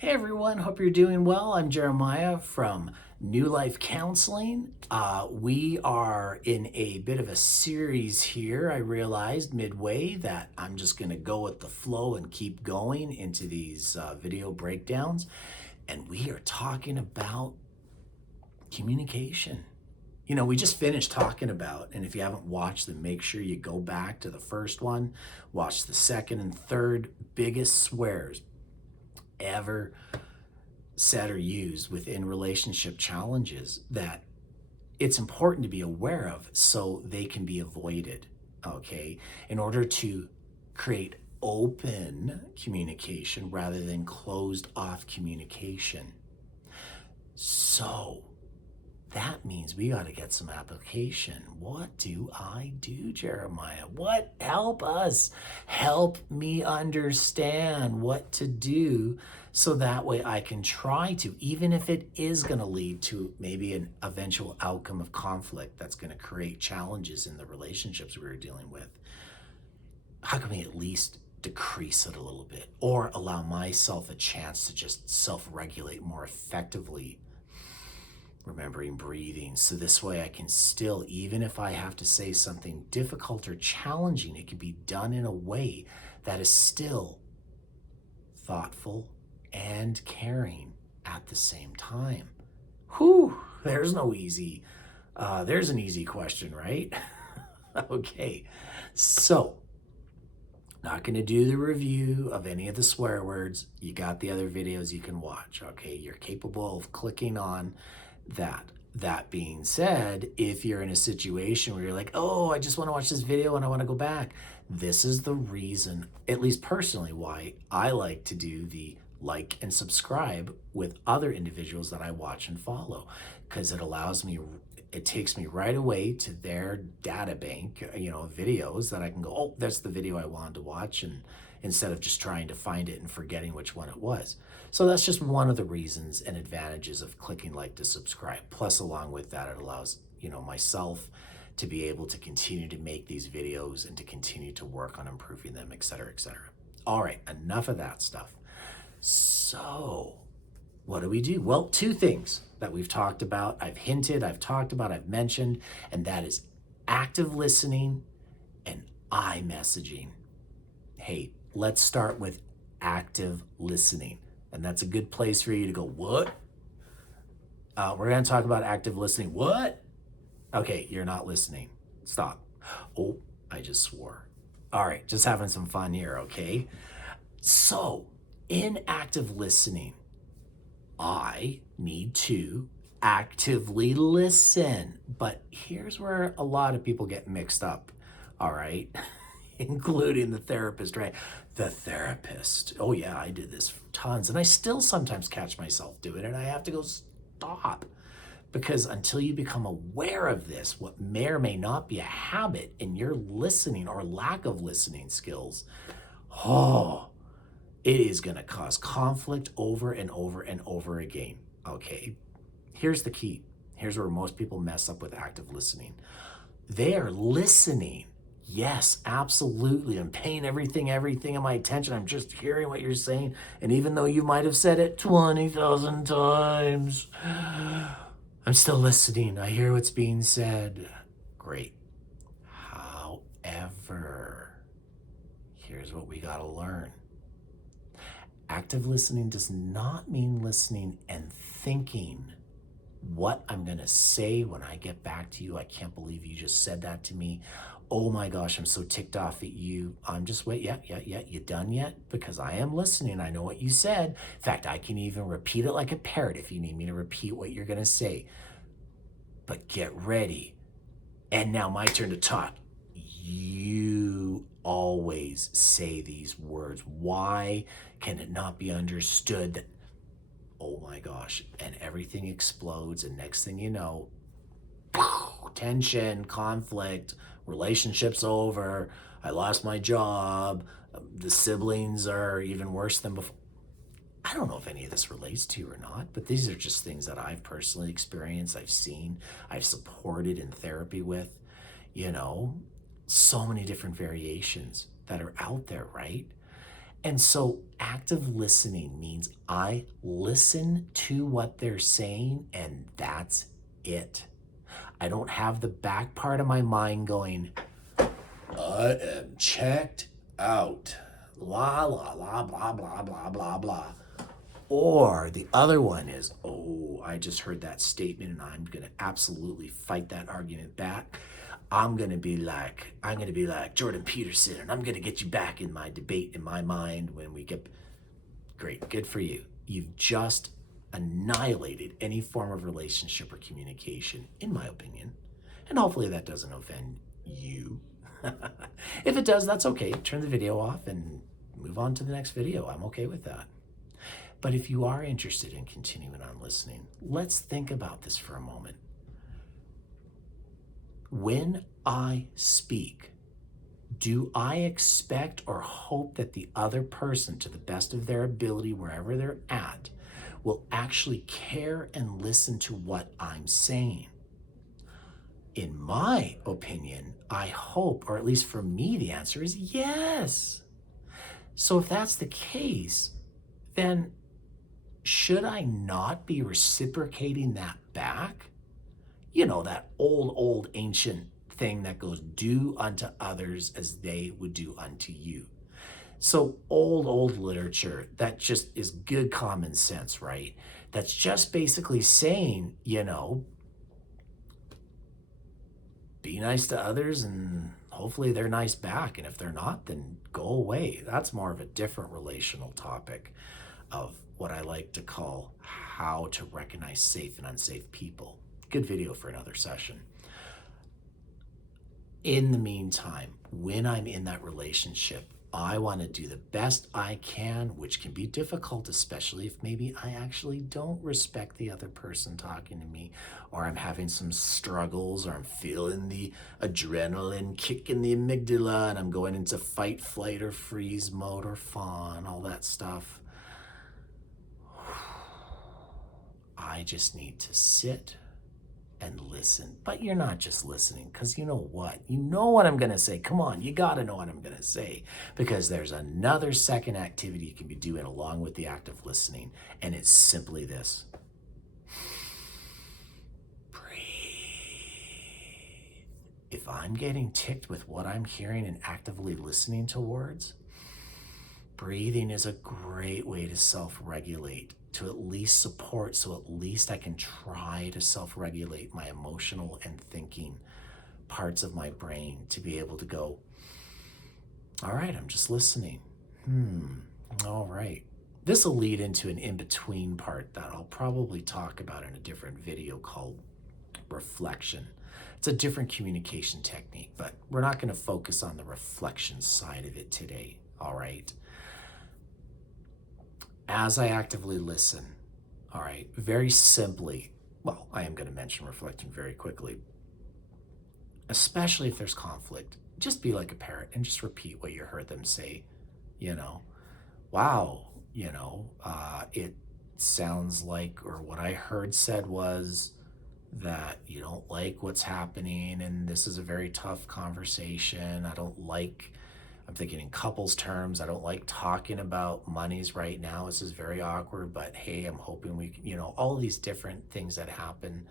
Hey everyone, hope you're doing well. I'm Jeremiah from New Life Counselling. We are in a bit of a series here. I realized midway that I'm just going to go with the flow and keep going into these video breakdowns. And we are talking about communication. You know, we just finished talking about, and if you haven't watched them, make sure you go back to the first one, watch the second and third biggest swears ever said or used within relationship challenges that it's important to be aware of so they can be avoided, okay? In order to create open communication rather than closed off communication. So that means we got to get some application. What do I do, Jeremiah? What? Help us. Help me understand what to do so that way I can try to, even if it is going to lead to maybe an eventual outcome of conflict that's going to create challenges in the relationships we were dealing with. How can we at least decrease it a little bit or allow myself a chance to just self-regulate more effectively? Remembering breathing, so this way I can still, even if I have to say something difficult or challenging, it can be done in a way that is still thoughtful and caring at the same time. Whew, there's no easy, there's an easy question, right? Okay, so not going to do the review of any of the swear words. You got the other videos you can watch, okay? You're capable of clicking on that. That being said, if you're in a situation where you're like, oh, I just want to watch this video and I want to go back, this is the reason, at least personally, why I like to do the like and subscribe with other individuals that I watch and follow, because it allows me, it takes me right away to their data bank, videos that I can go, oh, that's the video I wanted to watch, and instead of just trying to find it and forgetting which one it was. So that's just one of the reasons and advantages of clicking like to subscribe. Plus, along with that, it allows, myself to be able to continue to make these videos and to continue to work on improving them, et cetera, et cetera. All right, enough of that stuff. So what do we do? Well, two things that we've talked about, I've hinted, I've talked about, I've mentioned, and that is active listening and I messaging. Hey, let's start with active listening. And that's a good place for you to go, what? We're going to talk about active listening. What? Okay, you're not listening. Stop. Oh, I just swore. All right, just having some fun here, okay? So, in active listening, I need to actively listen. But here's where a lot of people get mixed up, all right? Including the therapist, right? The therapist. Oh yeah, I did this tons. And I still sometimes catch myself doing it. And I have to go stop. Because until you become aware of this, what may or may not be a habit in your listening or lack of listening skills, it is going to cause conflict over and over and over again. Okay, here's the key. Here's where most people mess up with active listening. They are listening. Yes, absolutely. I'm paying everything in my attention. I'm just hearing what you're saying. And even though you might have said it 20,000 times, I'm still listening. I hear what's being said. Great. However, here's what we got to learn. Active listening does not mean listening and thinking what I'm going to say when I get back to you. I can't believe you just said that to me. Oh my gosh, I'm so ticked off at you. I'm just wait. Yeah. You done yet? Because I am listening. I know what you said. In fact, I can even repeat it like a parrot if you need me to repeat what you're going to say. But get ready. And now my turn to talk. You always say these words. Why can it not be understood that, oh my gosh, and everything explodes, and next thing you know, tension, conflict, relationships over, I lost my job, the siblings are even worse than before. I don't know if any of this relates to you or not, but these are just things that I've personally experienced, I've seen, I've supported in therapy with, so many different variations that are out there, right? And so active listening means I listen to what they're saying and that's it. I don't have the back part of my mind going, I am checked out. La, la, la, blah, blah, blah, blah, blah. Or the other one is, oh, I just heard that statement and I'm going to absolutely fight that argument back. I'm going to be like Jordan Peterson and I'm going to get you back in my debate in my mind when we get. Great, good for you. You've just annihilated any form of relationship or communication, in my opinion. And hopefully that doesn't offend you. If it does, that's okay. Turn the video off and move on to the next video. I'm okay with that. But if you are interested in continuing on listening, let's think about this for a moment. When I speak, do I expect or hope that the other person, to the best of their ability, wherever they're at, will actually care and listen to what I'm saying? In my opinion, I hope, or at least for me, the answer is yes. So if that's the case, then should I not be reciprocating that back? You know, that old ancient thing that goes, do unto others as they would do unto you. So old literature that just is good common sense, right? That's just basically saying, be nice to others and hopefully they're nice back. And if they're not, then go away. That's more of a different relational topic of what I like to call how to recognize safe and unsafe people. Good video for another session. In the meantime, when I'm in that relationship, I want to do the best I can, which can be difficult, especially if maybe I actually don't respect the other person talking to me, or I'm having some struggles, or I'm feeling the adrenaline kick in the amygdala, and I'm going into fight, flight, or freeze mode, or fawn, all that stuff. I just need to sit and listen. But you're not just listening, because you know what? You know what I'm going to say. Come on, you got to know what I'm going to say, because there's another second activity you can be doing along with the act of listening, and it's simply this. Breathe. If I'm getting ticked with what I'm hearing and actively listening towards, breathing is a great way to self-regulate, to at least support, so at least I can try to self-regulate my emotional and thinking parts of my brain to be able to go, all right, I'm just listening. All right. This will lead into an in-between part that I'll probably talk about in a different video called reflection. It's a different communication technique, but we're not going to focus on the reflection side of it today, all right? As I actively listen, all right, very simply, well, I am going to mention reflecting very quickly, especially if there's conflict. Just be like a parrot and just repeat what you heard them say, wow, it sounds like, or what I heard said was that you don't like what's happening and this is a very tough conversation. I'm thinking in couples terms. I don't like talking about monies right now. This is very awkward, but hey, I'm hoping we can, all these different things that happen.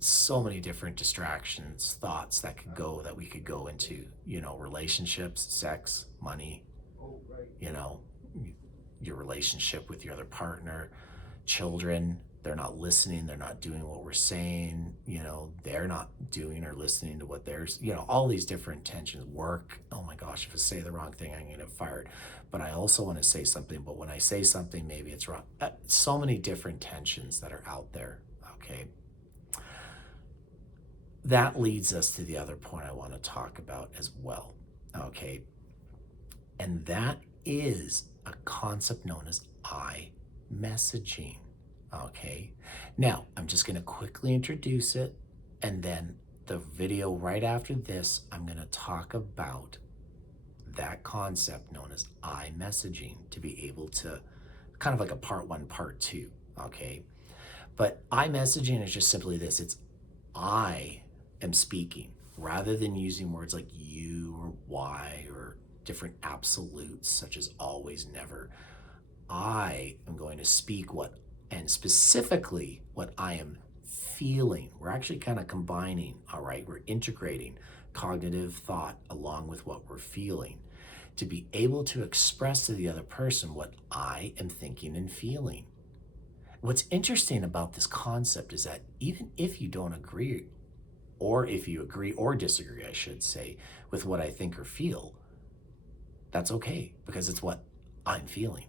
So many different distractions, thoughts that we could go into, relationships, sex, money, your relationship with your other partner, children. They're not listening. They're not doing what we're saying. They're not doing or listening to what there's, all these different tensions. Work. Oh my gosh, if I say the wrong thing, I'm going to get fired. But I also want to say something. But when I say something, maybe it's wrong. So many different tensions that are out there. Okay. That leads us to the other point I want to talk about as well. Okay. And that is a concept known as I messaging. Okay, now I'm just going to quickly introduce it, and then the video right after this, I'm going to talk about that concept known as I messaging to be able to kind of like a part one, part two. Okay, but I messaging is just simply this. It's I am speaking rather than using words like you or why or different absolutes such as always, never. I am going to speak what, and specifically what I am feeling. We're actually kind of combining, all right? We're integrating cognitive thought along with what we're feeling to be able to express to the other person what I am thinking and feeling. What's interesting about this concept is that even if you don't agree, or if you agree or disagree, I should say, with what I think or feel, that's okay because it's what I'm feeling.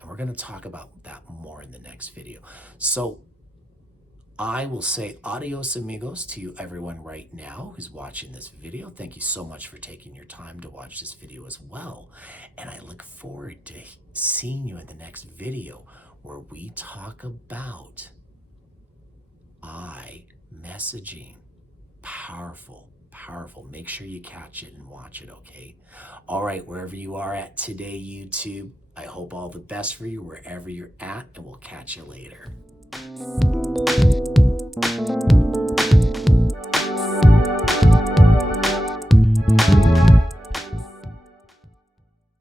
And we're going to talk about that more in the next video. So I will say adios amigos to you everyone right now who's watching this video. Thank you so much for taking your time to watch this video as well. And I look forward to seeing you in the next video where we talk about I messaging. Powerful, powerful. Make sure you catch it and watch it, okay? All right, wherever you are at today, YouTube, I hope all the best for you wherever you're at, and we'll catch you later.